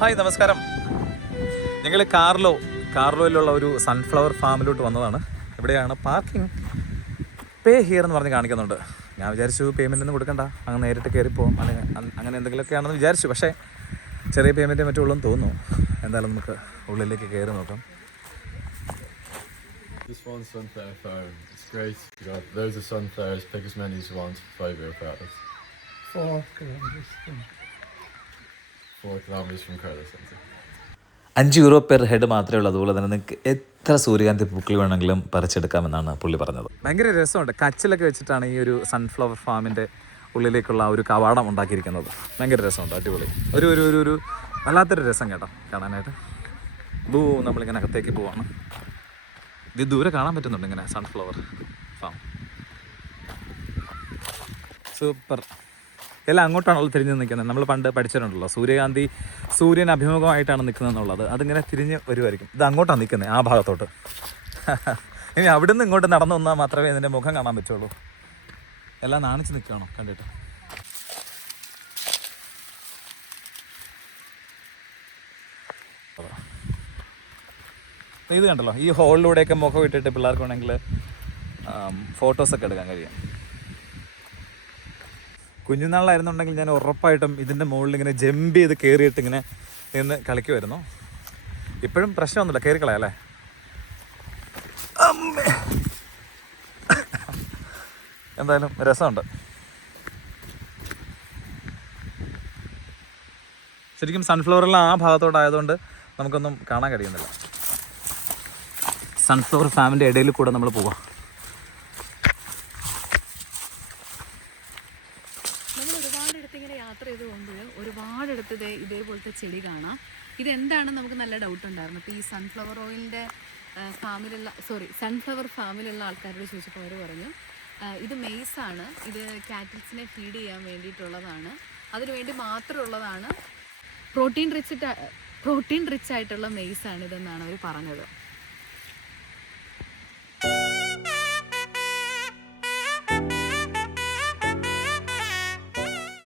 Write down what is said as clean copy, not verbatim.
Hi നമസ്കാരം. ഞങ്ങൾ കാർലോയിലുള്ള ഒരു സൺഫ്ലവർ ഫാമിലോട്ട് വന്നതാണ്. ഇവിടെയാണ് പാർക്കിംഗ്. പേ ഹിയർ എന്ന് പറഞ്ഞ് കാണിക്കുന്നുണ്ട്. ഞാൻ വിചാരിച്ചു പേയ്മെൻ്റ് ഒന്നും കൊടുക്കണ്ട, അങ്ങ് നേരിട്ട് കയറിപ്പോവും അങ്ങനെ എന്തെങ്കിലുമൊക്കെയാണെന്ന് വിചാരിച്ചു. പക്ഷേ ചെറിയ പേയ്മെൻറ്റേ മറ്റുള്ളൂ എന്ന് തോന്നുന്നു. എന്തായാലും നമുക്ക് ഉള്ളിലേക്ക് കയറി നോക്കാം. This one's sunflower farm. It's great. You got loads of sunflowers. Pick as many as you want. 5 euro per 4 kilometers. 4 kilometers from Carlos Center. 5 euro per head മാത്രമേ ഉള്ളൂ. അതുപോലെ തന്നെ നിങ്ങൾക്ക് എത്ര സൂര്യകാന്തി പൂക്കൾ വേണമെങ്കിലും പറിച്ചെടുക്കാമെന്നാണ് പുള്ളി പറഞ്ഞത്. ഭയങ്കര രസമുണ്ട്. കച്ചിലൊക്കെ വെച്ചിട്ടാണ് ഈ ഒരു സൺഫ്ലവർ ഫാമിൻ്റെ ഉള്ളിലേക്കുള്ള ഒരു കവാടം ഉണ്ടാക്കിയിരിക്കുന്നത്. ഭയങ്കര രസമുണ്ട്, അടിപൊളി. ഒരു വല്ലാത്തൊരു രസം കേട്ടോ കാണാനായിട്ട്. നമ്മളിങ്ങനെ അകത്തേക്ക് പോവാണ്. ഇത് ദൂരെ കാണാൻ പറ്റുന്നുണ്ട് ഇങ്ങനെ സൺഫ്ലവർ ഫാം. സൂപ്പർ. എല്ലാം അങ്ങോട്ടാണല്ലോ തിരിഞ്ഞ് നിൽക്കുന്നത്. നമ്മൾ പണ്ട് പഠിച്ചിട്ടുണ്ടല്ലോ, സൂര്യൻ അഭിമുഖമായിട്ടാണ് നിൽക്കുന്നതെന്നുള്ളത്. അതിങ്ങനെ തിരിഞ്ഞ് വരുമായിരിക്കും. ഇത് അങ്ങോട്ടാണ് നിൽക്കുന്നത്, ആ ഭാഗത്തോട്ട്. ഇനി അവിടെ നിന്ന് ഇങ്ങോട്ട് നടന്നു വന്നാൽ മാത്രമേ ഇതിൻ്റെ മുഖം കാണാൻ പറ്റുള്ളൂ. എല്ലാം നാണിച്ച് നിൽക്കുകയാണോ കണ്ടിട്ട്. ഇത് കണ്ടല്ലോ, ഈ ഹോളിലൂടെയൊക്കെ മുഖം ഇട്ടിട്ട് പിള്ളേർക്ക് വേണമെങ്കിൽ ഫോട്ടോസൊക്കെ എടുക്കാൻ കഴിയും. കുഞ്ഞുനാളിലായിരുന്നുണ്ടെങ്കിൽ ഞാൻ ഉറപ്പായിട്ടും ഇതിൻ്റെ മുകളിൽ ഇങ്ങനെ ജമ്പ് ചെയ്ത് കയറിയിട്ട് ഇങ്ങനെ നിന്ന് കളിക്കുമായിരുന്നു. ഇപ്പോഴും പ്രശ്നമൊന്നുമില്ല, കയറിക്കളയല്ലേ. എന്തായാലും രസമുണ്ട്. ശരിക്കും സൺഫ്ലവറെല്ലാം ആ ഭാഗത്തോട്ടായതുകൊണ്ട് നമുക്കൊന്നും കാണാൻ കഴിയുന്നില്ല. സൺഫ്ലവർ ഫാമിൻ്റെ ഇടയിൽ കൂടെ നമ്മൾ പോവാം. യാത്ര ചെയ്ത് പോകുമ്പോൾ ഒരുപാടിടത്ത് ഇതേപോലത്തെ ചെടി കാണാം. ഇതെന്താണെന്ന് നമുക്ക് നല്ല ഡൗട്ട് ഉണ്ടായിരുന്നു. ഇപ്പോൾ ഈ സൺഫ്ലവർ ഫാമിലുള്ള ആൾക്കാരോട് ചോദിച്ചപ്പോൾ അവർ പറഞ്ഞു ഇത് മെയ്സാണ്, ഇത് കാറ്റിൽസിനെ ഫീഡ് ചെയ്യാൻ വേണ്ടിയിട്ടുള്ളതാണ്, അതിനുവേണ്ടി മാത്രമുള്ളതാണ്, പ്രോട്ടീൻ റിച്ച് ആയിട്ടുള്ള മെയ്സാണ് ഇതെന്നാണ് അവർ പറഞ്ഞത്.